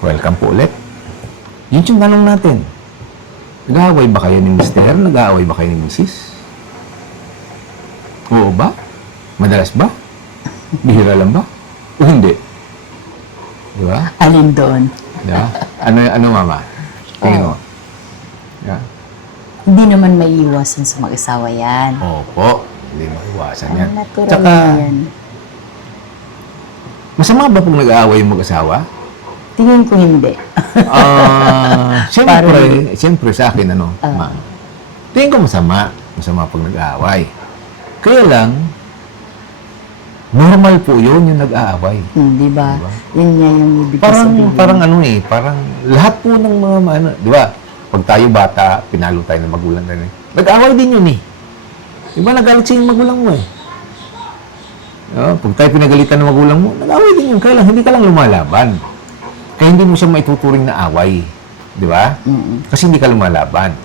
Welcome po ulit. Yun yung tanong natin. Nag-aaway ba kayo ni Mr.? Nag-aaway ba kayo ni Mrs.? Oo ba? Madalas ba? Bihira lang ba? O hindi? Di ba? Alin doon? Di ba? Ano mama? Tingin mo? Yeah. Hindi naman may iwasan sa mag-asawa yan. Opo. Hindi maiwasan yan. Natural Tsaka, na yan. masama ba pag nag-aaway yung mag-asawa? Tingin ko hindi. Siyempre sa akin, ma. Tingin ko masama. Masama pag nag-aaway. Kaya lang, normal po yun yung nag-aaway. Di ba? Diba? Yun nga yung ibig sabihin. Parang lahat po ng mga, di ba? Pag tayo bata, pinalo tayo ng magulang na nag-aaway din yun eh. Di ba, nagalit siya yung magulang mo eh. Pag tayo pinagalitan ng magulang mo, nag-aaway din yun. Kaya lang, hindi ka lang lumalaban. Kaya hindi mo siya maituturing na away. Di ba? Kasi hindi ka lumalaban.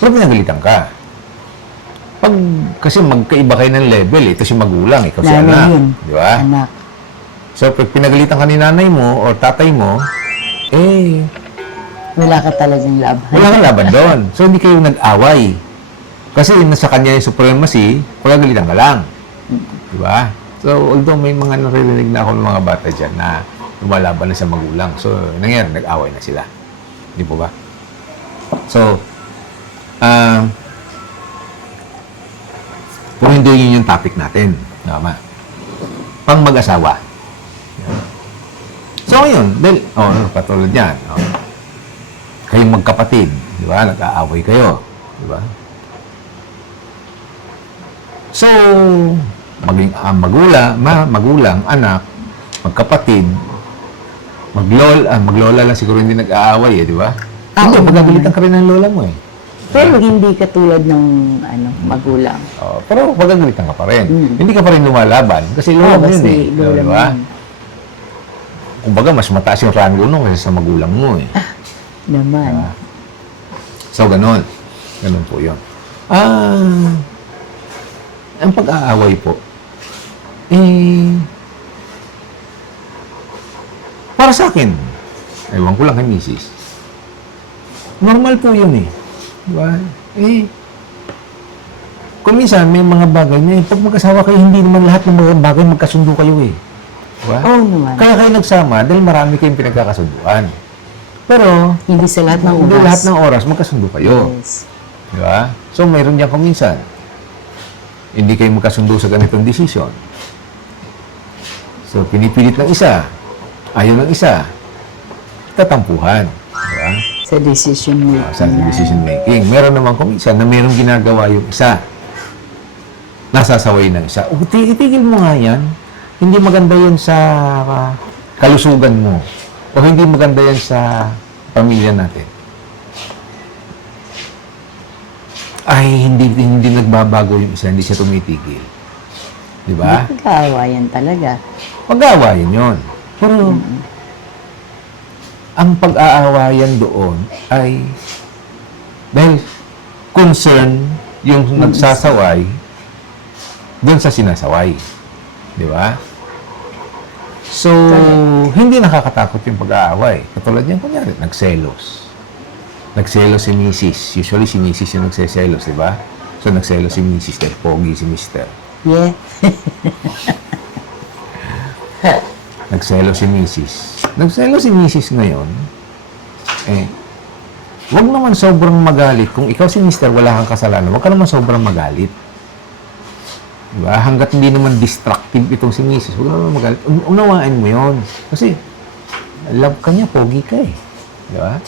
Pero pinagalitan ka. Kasi magkaiba kayo ng level, ito si magulang, ikaw si anak. Di ba? Anak. So, pag pinagalitan ka ni nanay mo o tatay mo, Wala ka talagang laban. wala kang laban doon. So, hindi kayo nag-away. Kasi nasa kanya yung supremacy, pagagalitan ka lang. Di ba? So, although may mga naririnig na ako ng mga bata dyan na lumalaban na sa magulang. So, nangyari, nag-away na sila. Di po ba? So, kung hindi yun yung topic natin, tama. Pang mag-asawa. So, ngayon, dahil, patulad yan, kayong magkapatid, di ba? Nag-aaway kayo, di ba? So, maging magulang, anak, magkapatid, maglola lang siguro hindi nag-aaway, di ba? Hindi, magagalitan ka rin ng lola mo eh. Pero hindi katulad ng magulang. Pero magagalitan ka pa rin. Hindi ka pa rin lumalaban. Kasi lola mo yun eh. Lola di ba? Kumbaga, mas mataas yung rango nung kasi sa magulang mo eh. Naman. So, ganun. Ganun po yun. Ang pag-aaway po, para sa akin, ewan ko lang kay misis, normal po yun eh. Diba? Kung minsan, may mga bagay na pag mag-asawa kayo, hindi naman lahat ng mga bagay magkasundo kayo eh. Diba? Oo naman. Kaya kayo nagsama dahil marami kayong pinagkakasunduan. Pero, Hindi sa lahat ng oras. hindi lahat ng oras magkasundo kayo. Yes. Diba? So, mayroon diyan kung minsan, hindi kayo magkasundo sa ganitong desisyon. So, pinipilit ng isa, ayaw ng isa, tatampuhan. Diba? Sa decision making. Sa decision making. Meron naman kung minsan na mayroong ginagawa yung isa, nasasaway ng isa. Itigil mo nga yan. Hindi maganda yan sa kalusugan mo. O hindi maganda yan sa pamilya natin. Ay, hindi nagbabago yung isa, hindi siya tumitigil. Di ba? Pag-aawayan talaga. Pag-aawayan yun. Pero, ang pag-aawayan doon ay dahil concern yung nagsasaway doon sa sinasaway. Di ba? So, hindi nakakatakot yung pag-aaway. Katulad yan, kunyari, nagselos. Nagselos si misis. Usually, si misis yung nagseselos, di ba? So, nagselos si misis dahil pogi si mister. Yeah. Nagselos si misis. Nagselos si misis ngayon, wag naman sobrang magalit. Kung ikaw si mister, wala kang kasalanan, wag ka naman sobrang magalit. Diba? Hanggat hindi naman destructive itong si misis, wag naman magalit. Unawain mo yun. Kasi, love ka niya, pogi ka eh. Diba?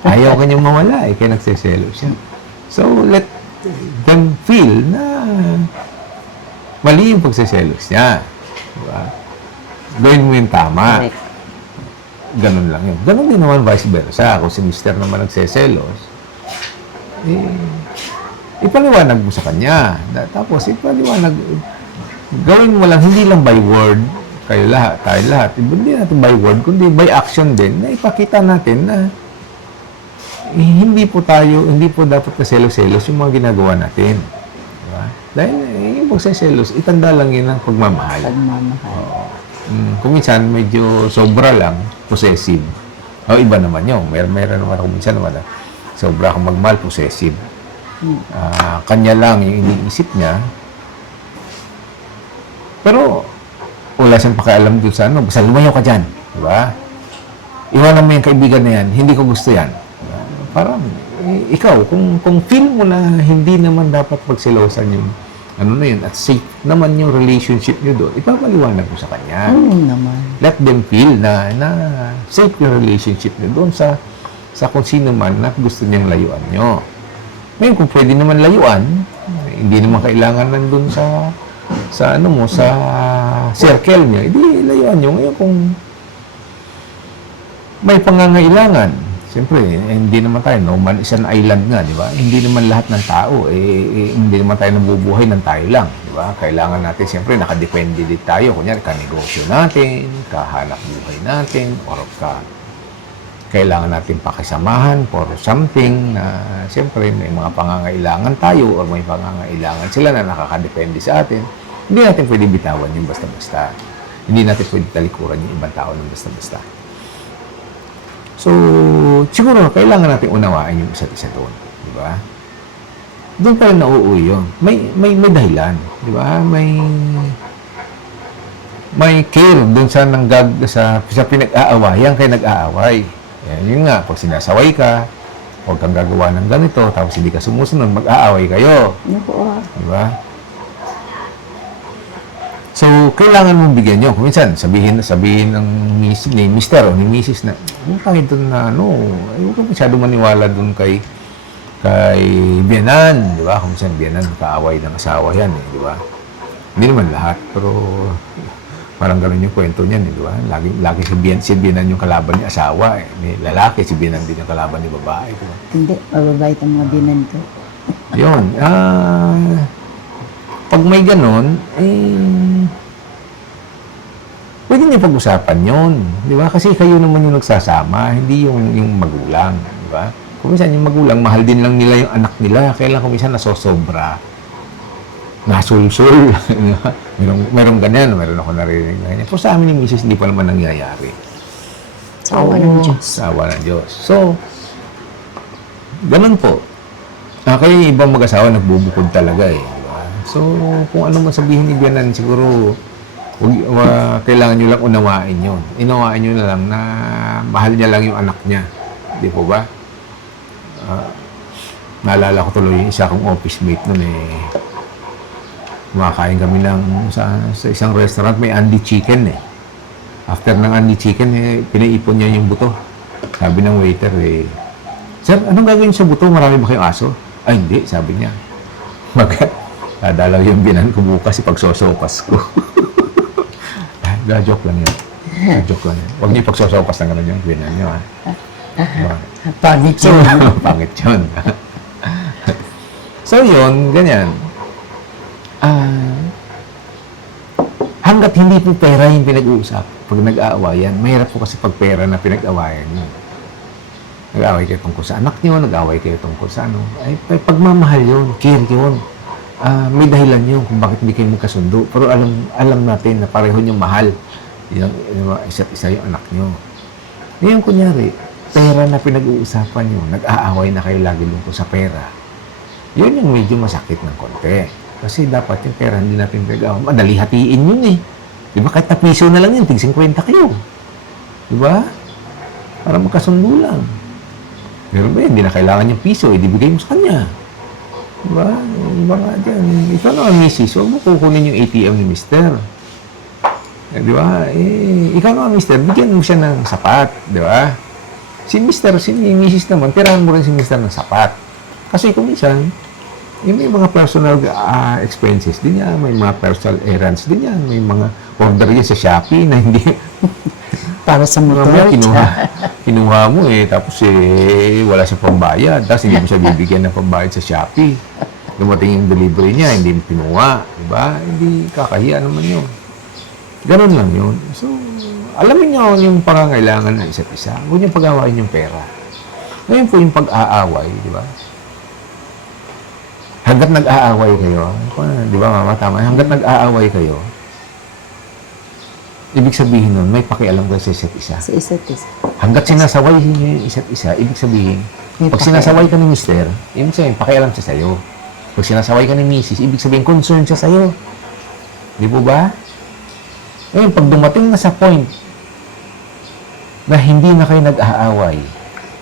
Ayaw ka niyang mawala eh, kaya nagseselos siya. So, let them feel na mali yung pagseselos niya. Diba? Gawin mo yung tama. Correct. Ganun lang yun. Ganun din naman vice versa. Kung si mister naman nagseselos, ipaliwanag mo sa kanya. Tapos, ipaliwanag, gawin mo lang, hindi lang by word, tayo lahat. Hindi natin by word, kundi by action din, na ipakita natin na hindi po dapat kaselos-selos yung mga ginagawa natin. Diba? Dahil yung pagseselos, itanda lang yun ang pagmamahal. Pagmamahal. Kung minsan, medyo sobra lang, possessive. O, iba naman yun. Meron naman ako minsan naman na sobra akong magmahal, possessive. Kanya lang yung iniisip niya. Pero, wala siyang pakialam dun sa ano. Basta lumayo ka dyan. Diba? Iwanan mo yung kaibigan na yan. Hindi ko gusto yan. Diba? Parang, ikaw, kung feel mo na hindi naman dapat pagsilosan yung ano na yun, at safe naman yung relationship nyo doon, ipapaliwanag mo sa kanya. Naman. Let them feel na safe yung relationship nyo doon sa kung sino man na gusto niyang layuan nyo. Ngayon, kung pwede naman layuan, hindi naman kailangan nandun sa ano mo, sa circle niya, hindi layuan nyo. Ngayon, kung may pangangailangan, siyempre, hindi naman tayo, no man is an island nga, di ba? Hindi naman lahat ng tao, hindi naman tayo nabubuhay ng tayo lang, di ba? Kailangan natin, siyempre, nakadepende din tayo. Kunyari, ka-negosyo natin, kahanap buhay natin, or kailangan natin pakisamahan for something na, siyempre, may mga pangangailangan tayo or may pangangailangan sila na nakakadepende sa atin. Hindi natin pwede bitawan yung basta-basta. Hindi natin pwede talikuran yung ibang tao ng basta-basta. So, siguro, kailangan natin unawain yung isa't isa doon. Di ba? Doon pa rin nauuwi yun. May dahilan. Di ba? May care doon sa pinag-aawayan kay nag-aaway. Yun nga, pag sinasaway ka, huwag kang gagawa ng ganito, tapos hindi ka sumusunod, mag-aaway kayo. Di ba? So, kailangan mong bigyan nyo. Kung minsan, sabihin ng ni Mr. o ni Mrs. na, kahit doon na, huwag ka masyado maniwala doon kay biyanan, di ba? Kung minsan, biyanan, kaaway ng asawa yan, di ba? Hindi naman lahat, pero parang gano'n yung kwento niyan, di ba? Lagi si biyanan yung kalaban ni asawa, May lalaki, si biyanan din yung kalaban ni babae, di ba? Hindi, mababait ang mga binan ko. Yun, pag may ganon, pwede niyo pag-usapan yun. Di ba? Kasi kayo naman yung nagsasama, hindi yung magulang. Di ba? Kung minsan yung magulang, mahal din lang nila yung anak nila. Kaya lang kung minsan nasosobra, nasulsul. Merong ganyan, meron ako narinig na ganyan. Pero sa amin ni Mrs. hindi pa naman nangyayari. Sa awa ng Diyos. Sa awa ng Diyos. So, ganun po. Kaya yung ibang mag-asawa nagbubukod talaga eh. So, kung ano man sabihin ni Bianan, siguro kailangan nyo lang unawain yun. Inawain nyo na lang na mahal niya lang yung anak niya. Di po ba? Naalala ko tuloy yung isa kong office mate nun kumakain kami sa isang restaurant, may Andy Chicken After ng Andy Chicken, pinaipon niya yung buto. Sabi ng waiter, Sir, anong gagawin sa buto? Marami ba kayong aso? Ay, hindi, sabi niya. Dadalaw yung binan ko bukas pagsosopas ko. Joke lang yan. Joke lang yan. Huwag niyo pagsosopas na gano'n yung binan niyo, ha? Pangit yun. Pangit yun. So, yun, ganyan. Hanggat hindi po pera yung pinag-uusap, pag nag-aawayan, mahirap po kasi pag pera na pinag-aawayan nyo. Nag-aaway kayo tungkol sa anak nyo, nag-aaway kayo tungkol sa ano. Ay pagmamahal yun, care yun. May dahilan yun kung bakit hindi kayo magkasundo. Pero alam natin na pareho nyo mahal yung isa't isa yung anak nyo. Ngayon, kunyari, pera na pinag-uusapan nyo, nag-aaway na kayo lagi tungkol sa pera. Yun yung medyo masakit ng konti. Kasi dapat yung pera hindi natin pinag-aaway. Madali hatiin yun Di ba? Kahit na piso na lang yun, tig 50 kayo. Di ba? Para magkasundo lang. Pero ba, hindi na kailangan yung piso, ibibigay mo sa kanya. Diba? Diba nga dyan? Ikaw na ang misis, huwag mo kukunin yung ATM ni Mister. Diba? Ikaw na ang Mister, bigyan mo siya ng sapat. Diba? Si misis naman, tirahan mo rin si Mister ng sapat. Kasi kung minsan, yung may mga personal expenses din yan, may mga personal errands din yan, may mga order yan sa Shopee na hindi... Para sa motor. Kinuha mo tapos wala siya pambayad. Tapos hindi mo siya bibigyan ng pambayad sa Shopee. Dumating yung delivery niya, hindi mo kinuha. Diba? Hindi kakahiya naman yun. Ganun lang yun. So, alamin niyo yung pangangailangan ng isa't isa. Huwag niyong pag-aawain yung pera. Ngayon po yung pag-aaway, di ba? Hanggat nag-aaway kayo, di ba mama, tama? Hanggat nag-aaway kayo, ibig sabihin nun, may pakialam kayo sa isa't isa. Sa isa't isa. Hanggat sinasaway niyo yung isa't isa, ibig sabihin, May pag pakialam. sinasaway ka ni mister, ibig sabihin, pakialam siya sa'yo. Pag sinasaway ka ni misis, ibig sabihin, concern siya sa'yo. Di po ba? Ngayon, pag dumating na sa point na hindi na kayo nag-aaway,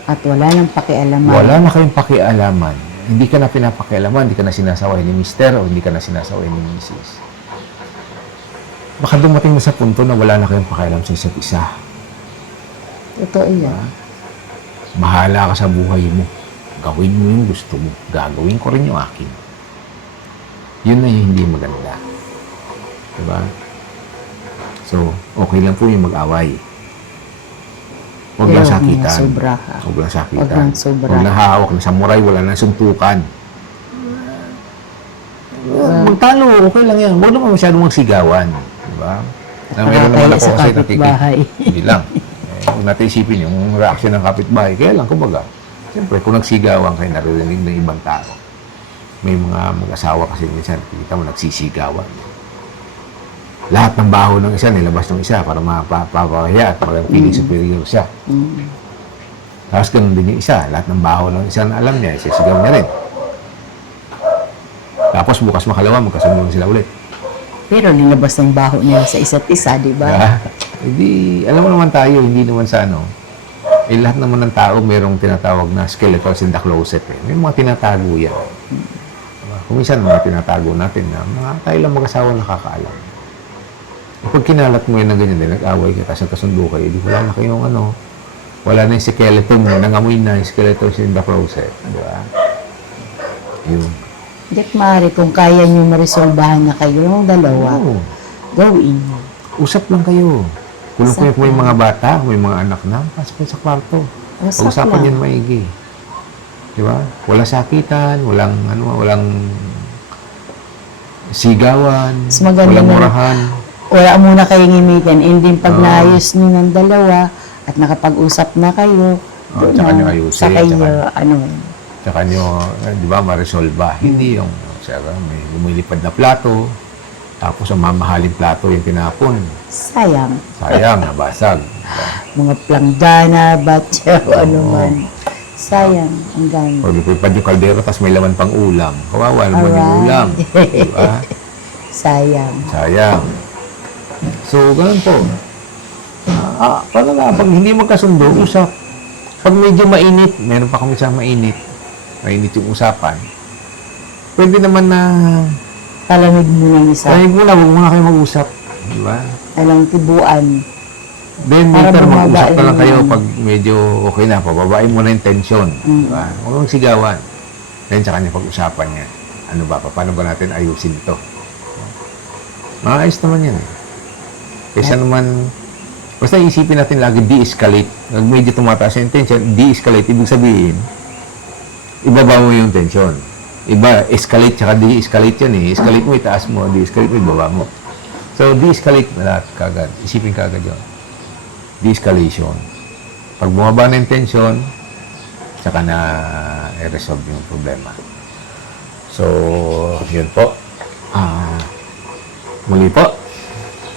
At wala nang pakialaman. wala na kayong pakialaman, hindi ka na pinapakialaman, hindi ka na sinasaway ni mister o hindi ka na sinasaway ni misis, baka dumating na sa punto na wala na kayong pakialam sa isa't isa. Totoo yan. Bahala ka sa buhay mo. Gawin mo yung gusto mo. Gagawin ko rin yung akin. Yun na yung hindi maganda. Diba? So, okay lang po yung mag-away. Huwag lang Pero sakitan. sobra. Huwag lang sakitan. Huwag lang sobra. Huwag lang hawak na samurai, wala na suntukan. Magtalo, okay lang yan. Huwag naman masyadong magsigawan. Diba? Na meron naman Nakakaya ako sa kasi kapitbahay. Hindi lang. Huwag natin isipin yung reaction ng kapitbahay. Kaya lang, kumbaga, siyempre, kung nagsigawan kayo, naririnig ng ibang tao. May mga mag-asawa kasi minsan, kita mo, nagsisigawan. Lahat ng baho ng isa, nilabas ng isa para mapapakaya at parang feeling superior siya. Tapos ganun din yung isa. Lahat ng baho ng isa na alam niya, isisigaw niya rin. Tapos bukas makalawa, magkasundo sila ulit. Pero linabas ng baho nila sa isa't isa, di ba? Diba? Hindi, alam mo naman tayo, hindi naman sa ano, lahat naman ng tao mayroong tinatawag na skeletons in the closet. May mga tinatago yan. Diba? Kung minsan mga tinatago natin na mga tayo lang mag-asawa nakakaalam. Pag kinalat mo yun ng ganyan din, nag-away ka, tapos nagkasundo kayo, di wala na kayong ano, wala na yung skeleton mo, nangamoy na yung skeletons in the closet. Diba? Yun. Diyak maaari kung kaya nyo marisolbahan na kayo ng dalawa, Oo. gawin mo. Usap lang kayo. Kung Usap may lang. mga bata, may mga anak na, pasok kayo sa kwarto. Usap Pag-usapan lang. yan maigi. Di ba? Wala sakitan, walang sigawan, Mas maganda walang na- murahan. Wala muna kayong imitan. And then pag Oo. naayos nyo ng dalawa at nakapag-usap na kayo, doon tsaka na, nyo ayusin, sa kayo, tsaka- ano, Tsaka nyo, di ba, ma-resolve. Hindi yung, may lumilipad na plato, tapos ang mamahaling plato yung tinapon. sayang. Sayang, nabasag. Diba? Mga planggana, batya, o ano man. Sayang, ang ganda. O lupipad yung kaldero, tapos may laman pang ulam. Kawawa naman yung Alright. ulam. Diba? Sayang. Sayang. So, ganun po. Paano na, pag hindi magkasundo, usap. Pag medyo mainit, meron pa kami sa mainit yung usapan, pwede naman na, Palamig mo ng isa. huwag muna kayo mag-usap. Di ba? Alang tibuan. Then Para later, bumaba mag-usap na lang yung- kayo pag medyo okay na, pababain mo na yung tension. Di ba? Huwag mong sigawan. Then sa kanya pag-usapan niya, ano ba, paano ba natin ayusin ito? Maayos naman yan. Kaysa naman, basta isipin natin lagi, de-escalate. Pag medyo tumataas yung tension, de-escalate, ibig sabihin, ibaba mo yung tension. Iba, escalate, tsaka de-escalate yan eh. Escalate mo, itaas mo, de-escalate mo, ibaba mo. So, de-escalate mo lahat kagad. Isipin kagad yun. De-escalation. Pag bumaba na yung tension, tsaka na i-resolve yung problema. So, yun po. Muli po,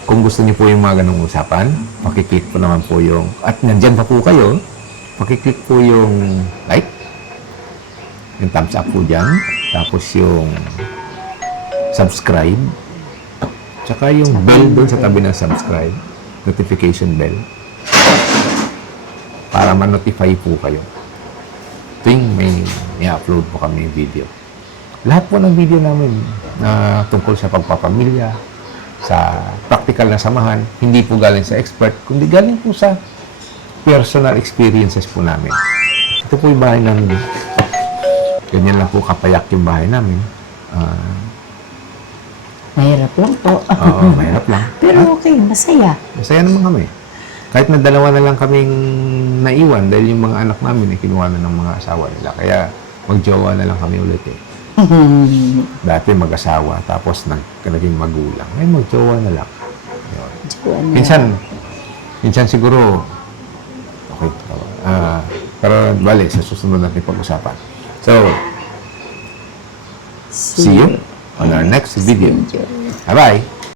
kung gusto niyo po yung mga ganong usapan, pakiclick po naman po yung, at nandyan pa po kayo, pakiclick po yung like, yung thumbs up po dyan, tapos yung subscribe, tsaka yung bell doon sa tabi ng subscribe, notification bell, para ma-notify po kayo tuwing may i-upload po kami yung video. Lahat po ng video namin na tungkol sa pagpapamilya, sa practical na samahan, hindi po galing sa expert, kundi galing po sa personal experiences po namin. Ito po yung bahay namin. Ganyan lang po kapayak yung bahay namin. Mahirap lang po. Oo, mahirap lang. Pero okay, masaya. Masaya naman kami. Kahit na dalawa na lang kaming naiwan dahil yung mga anak namin ay kinuha na ng mga asawa nila. Kaya magjowa na lang kami ulit eh. Dati mag-asawa, tapos naging magulang. Ngayon magjowa na lang. Yun. Diyan na. Minsan siguro, okay, pero bale, sa susunod natin pag-usapan. So, see you on our next video. Bye-bye!